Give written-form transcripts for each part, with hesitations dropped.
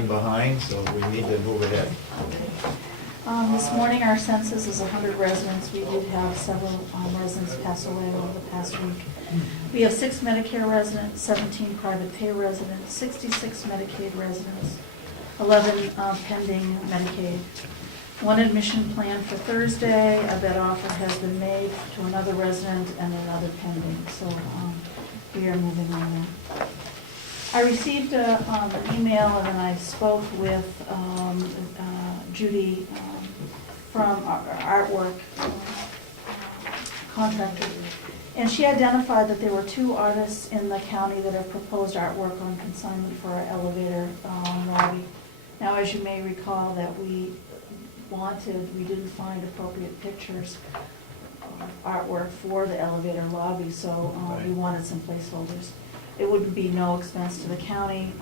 running behind, so we need to move ahead. This morning, our census is 100 residents. We did have several residents pass away over the past week. We have 6 Medicare residents, 17 private pay residents, 66 Medicaid residents, 11 pending Medicaid. 1 admission plan for Thursday. A bed offer has been made to another resident and another pending. So we are moving on that. I received an email and then I spoke with Judy from our artwork contractor. And she identified that there were 2 artists in the county that have proposed artwork on consignment for our elevator lobby. Now, as you may recall, that we didn't find appropriate pictures of artwork for the elevator lobby, so we wanted some placeholders. It would be no expense to the county.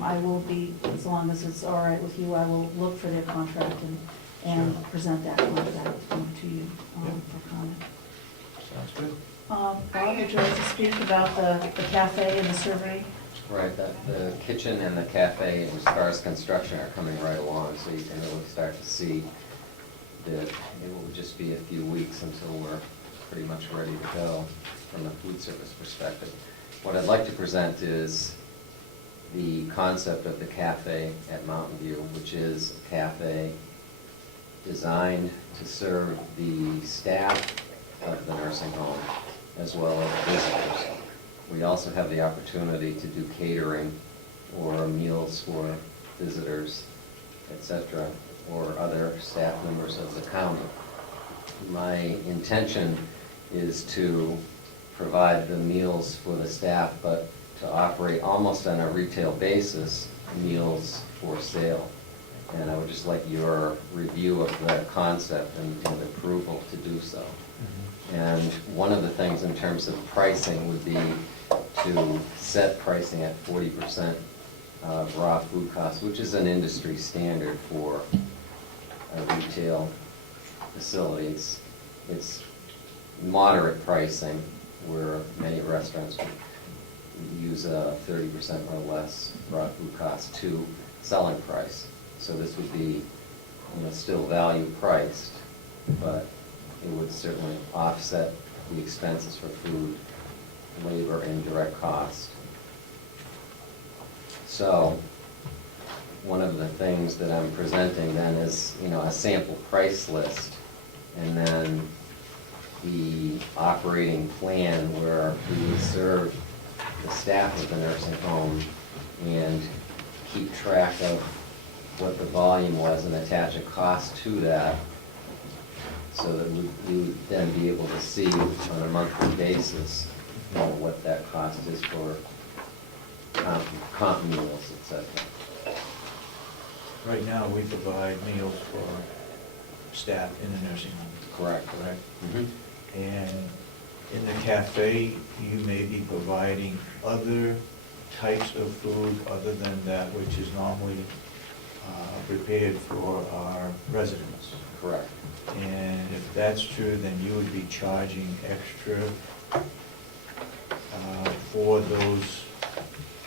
I will be, as long as it's all right with you, I will look for their contract and Sure. present that contract to you for comment. Sounds good. Bob, would you like to speak about the cafe and the survey? Right, the kitchen and the cafe, as far as construction, are coming right along, so you can really start to see that it will just be a few weeks until we're pretty much ready to go from a food service perspective. What I'd like to present is the concept of the cafe at Mountain View, which is a cafe designed to serve the staff of the nursing home as well as visitors. We also have the opportunity to do catering or meals for visitors, etc., or other staff members of the county. My intention is to provide the meals for the staff, but to operate almost on a retail basis, meals for sale. And I would just like your review of that concept and approval to do so. And one of the things in terms of pricing would be to set pricing at 40% of raw food costs, which is an industry standard for retail facilities. It's moderate pricing, where many restaurants would use a 30% or less raw food cost to selling price. So this would be, still value priced, but it would certainly offset the expenses for food, labor, and direct cost. So one of the things that I'm presenting then is, a sample price list, and then the operating plan where we would serve the staff of the nursing home and keep track of what the volume was and attach a cost to that, so that we would then be able to see on a monthly basis what that cost is for comp meals, etc. Right now, we provide meals for staff in the nursing home. Correct. Correct? Mm-hmm. And in the cafe, you may be providing other types of food other than that which is normally prepared for our residents. Correct. And if that's true, then you would be charging extra for those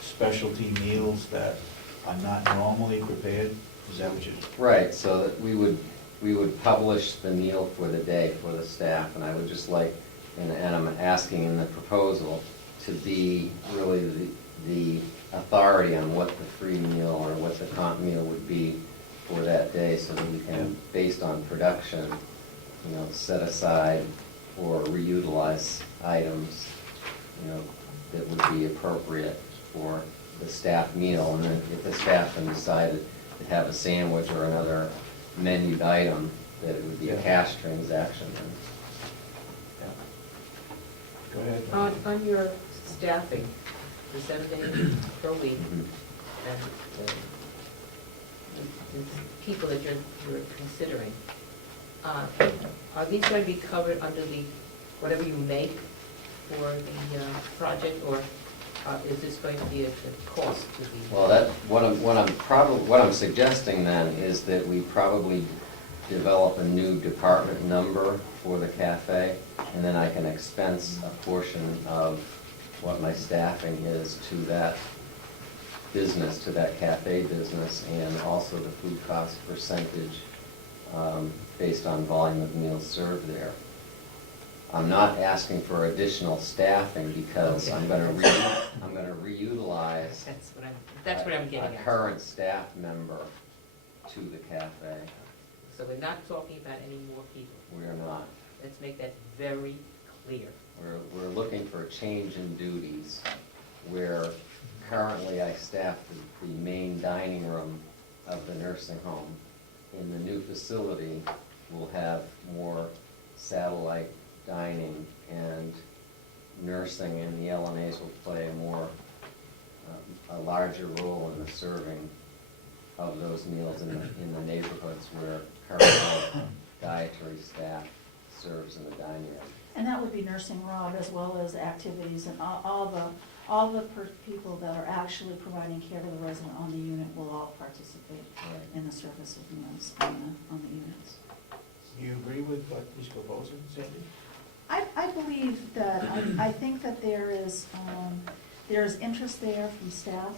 specialty meals that are not normally prepared? Is that what you're... Right, so that we would publish the meal for the day for the staff, and I would just like, and I'm asking in the proposal, to be really the authority on what the free meal or what the comp meal would be for that day, so that we can, based on production, set aside or reutilize items, that would be appropriate for the staff meal. And then if the staff then decided to have a sandwich or another menued item, that it would be a cash transaction then. Go ahead. On your staffing, the 7 days per week, Mhm. and the people that you're considering, are these going to be covered under the, whatever you make for the project, or is this going to be a cost to the? Well, what I'm suggesting then is that we probably develop a new department number for the cafe, and then I can expense a portion of what my staffing is to that business to that cafe business, and also the food cost percentage based on volume of meals served there. I'm not asking for additional staffing because Okay. I'm gonna reutilize That's what I'm getting a at. current staff member to the cafe. So we're not talking about any more people. We are not. Let's make that very clear. We're looking for a change in duties where currently I staff the main dining room of the nursing home. In the new facility, we'll have more satellite dining, and nursing and the LNAs will play a larger role in the serving of those meals in the neighborhoods where currently dietary staff serves in the dining room. And that would be nursing Rob, as well as activities, and all the people that are actually providing care to the resident on the unit will all participate Right. in the service of meals on the units. Do you agree with what he's proposing, Sandy? I believe that, I think that there's interest there from staff.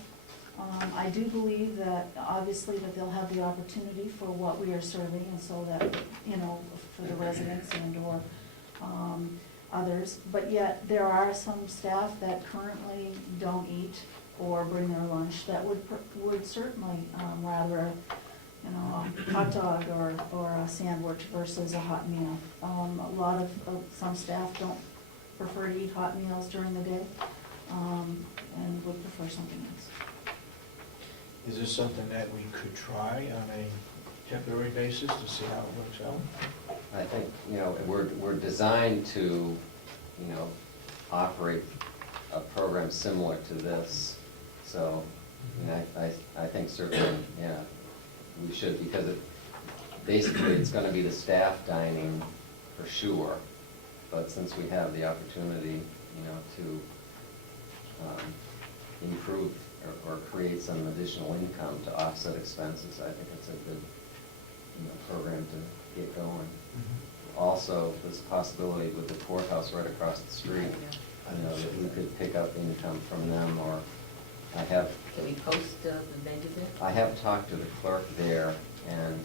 I do believe that, obviously, that they'll have the opportunity for what we are serving, and so that, for the residents and/or others. But yet, there are some staff that currently don't eat or bring their lunch that would certainly rather, a hot dog or a sandwich versus a hot meal. Some staff don't prefer to eat hot meals during the day, and would prefer something else. Is this something that we could try on a temporary basis to see how it works out? I think, we're designed to, operate a program similar to this. So, I think certainly, yeah, we should, because basically it's gonna be the staff dining for sure. But since we have the opportunity, to improve or create some additional income to offset expenses, I think it's a good, program to get going. Also, there's a possibility with the courthouse right across the street, that we could pick up income from them, or Can we post the menu there? I have talked to the clerk there, and,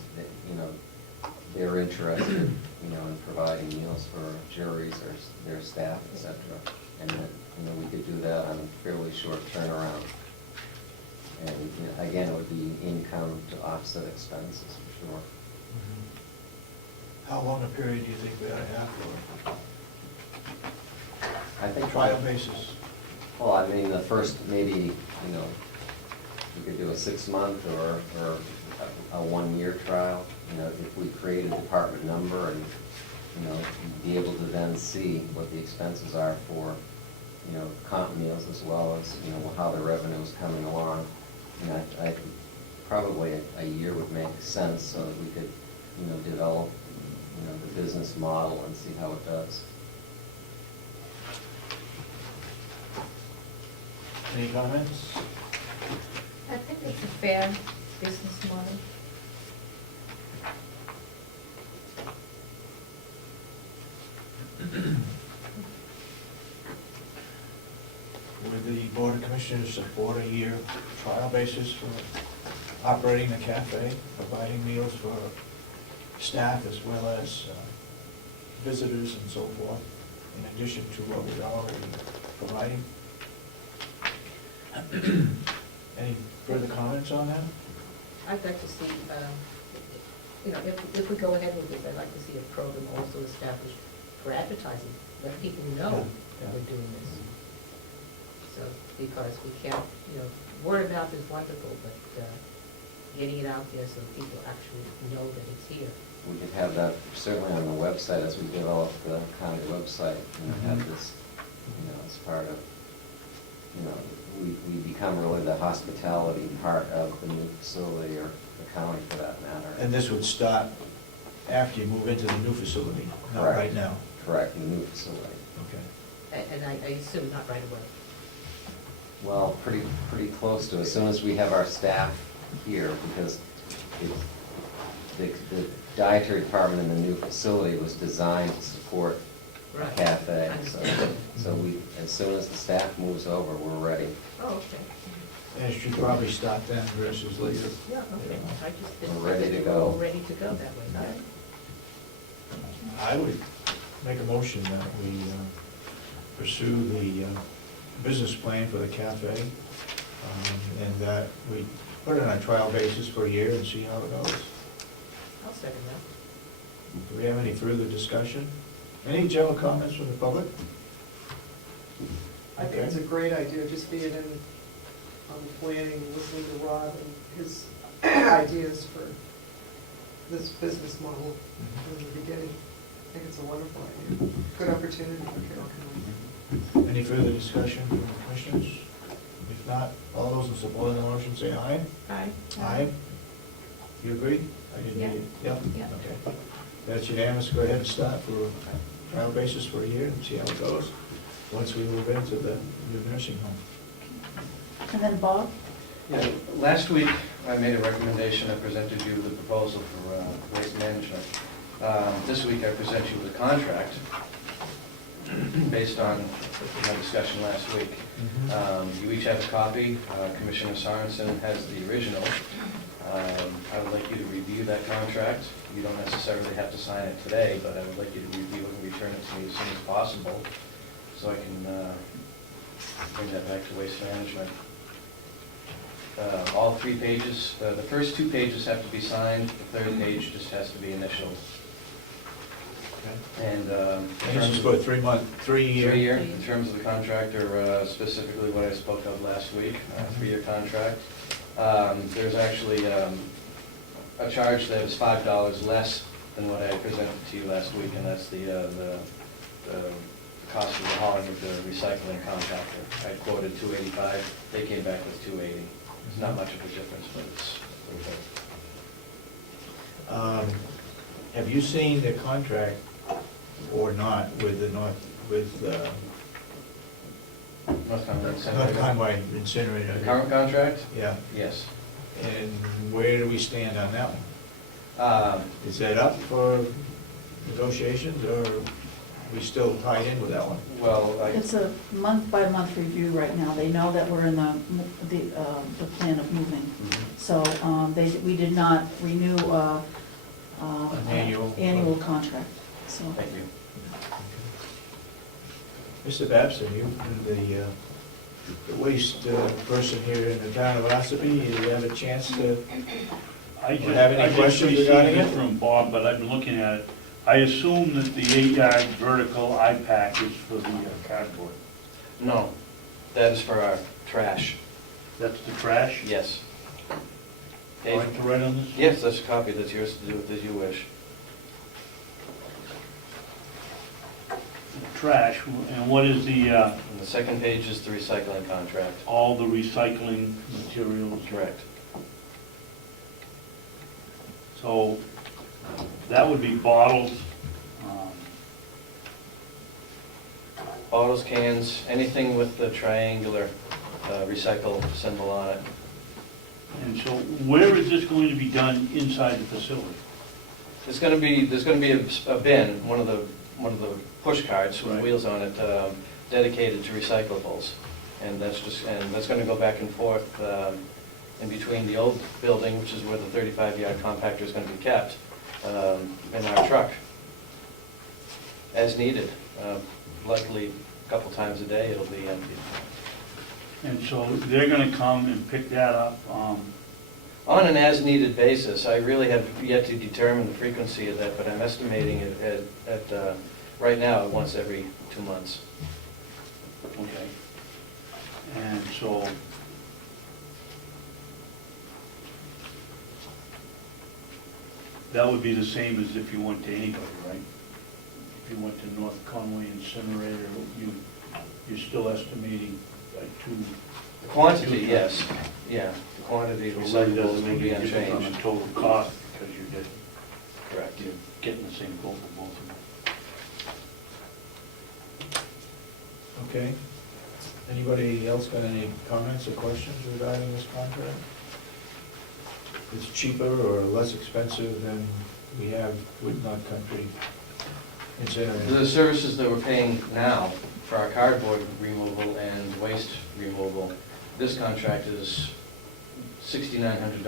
they're interested, in providing meals for juries or their staff, et cetera. And that, we could do that on a fairly short turnaround. And, again, it would be income to offset expenses, for sure. How long a period do you think we ought to have for I think trial basis? Well, I mean, the first, maybe, we could do a 6-month or a 1-year trial. If we create a department number and, be able to then see what the expenses are for, comp meals, as well as, how the revenue is coming along. I probably a year would make sense, so that we could, develop, the business model and see how it does. Any comments? I think it's a fair business model. Would the Board of Commissioners support a year trial basis for operating the cafe, providing meals for staff as well as visitors and so forth, in addition to what we're already providing? Any further comments on that? I'd like to see, if we go ahead with this, I'd like to see a program also established for advertising, let people know Yeah. that we're doing this. So, because we can't, word of mouth is wonderful, but getting it out there so people actually know that it's here. We could have that certainly on the website as we develop the county website, have this, as part of, we become really the hospitality part of the new facility, or the county for that matter. And this would start after you move into the new facility, not Correct. right now? Correct, the new facility. Okay. And I assume not right away. Well, pretty close to, as soon as we have our staff here, because the dietary department in the new facility was designed to support a Right. cafe. So we, as soon as the staff moves over, we're ready. Oh, okay. And it should probably start then versus later. Yeah, okay, I just didn't. We're ready think to that go. we were ready to go that way. I would make a motion that we pursue the business plan for the cafe, and that we put it on a trial basis for a year and see how it goes. I'll second that. Do we have any further discussion? Any general comments from the public? I think it's a great idea, just being in on the planning, listening to Rob and his ideas for this business model in the beginning. I think it's a wonderful idea, good opportunity for Carroll County. Any further discussion from the commissioners? If not, all those in support of the motion say aye. Aye. Aye. You agree? I didn't hear you. Yeah? Yeah. Okay. That's unanimous. Go ahead and start for a trial basis for a year and see how it goes, once we move into the new nursing home. And then Bob? Yeah, last week, I made a recommendation, I presented you the proposal for waste management. This week, I present you with a contract based on my discussion last week. You each have a copy. Commissioner Sorensen has the original. I would like you to review that contract. You don't necessarily have to sign it today, but I would like you to review it and return it to me as soon as possible, so I can bring that back to waste management. All 3 pages, the first 2 pages have to be signed, the 3rd page just has to be initialed. And And this is for a 3-year? 3-year, in terms of the contract, or specifically what I spoke of last week, 3-year contract. There's actually a charge that is $5 less than what I presented to you last week, and that's the cost of the hauling of the recycling compactor. I quoted $285, they came back with $280. It's not much of a difference, but it's a little bit. Have you seen the contract or not with the North Conway incinerator? The current contract? Yeah, Yes. and where do we stand on that one? Is that up for negotiations, or are we still tied in with that one? Well, It's a month-by-month review right now. They know that we're in the plan of moving. So we did not renew An annual contract, so. thank you. Mr. Babson, you've been the waste person here in the town of Ossipee. Do you have a chance to I just have any questions received regarding it it? from Bob, but I've been looking at it. I assume that the 8-yard vertical I-pack is for the cardboard. No, that is for our trash. That's the trash? Yes. Do I have to write on this? Yes, that's a copy, that's yours to do with as you wish. Trash, and what is the, And the second page is the recycling contract. all the recycling materials? Correct. So that would be bottles, Bottles, cans, anything with the triangular recycle symbol on it. and so where is this going to be done inside the facility? There's gonna be a bin, one of the push carts with Right. wheels on it, dedicated to recyclables. And that's gonna go back and forth in between the old building, which is where the 35-yard compactor is gonna be kept, and our truck, as needed. Likely a couple times a day it'll be empty. And so they're gonna come and pick that up, On an as-needed basis, I really have yet to determine the frequency of that, but I'm estimating it at right now, once every 2 months. okay. And so that would be the same as if you went to anybody, right? If you went to North Conway incinerator, you're still estimating like 2. The quantity, yes, yeah, the quantity of So it really recyclables doesn't will make be any difference on unchanged. the total cost, because Correct. you're getting the same goal for both of them. Okay. Anybody else got any comments or questions regarding this contract? It's cheaper or less expensive than we have with North Country incinerator? The services that we're paying now for our cardboard removal and waste removal This contract is $6,900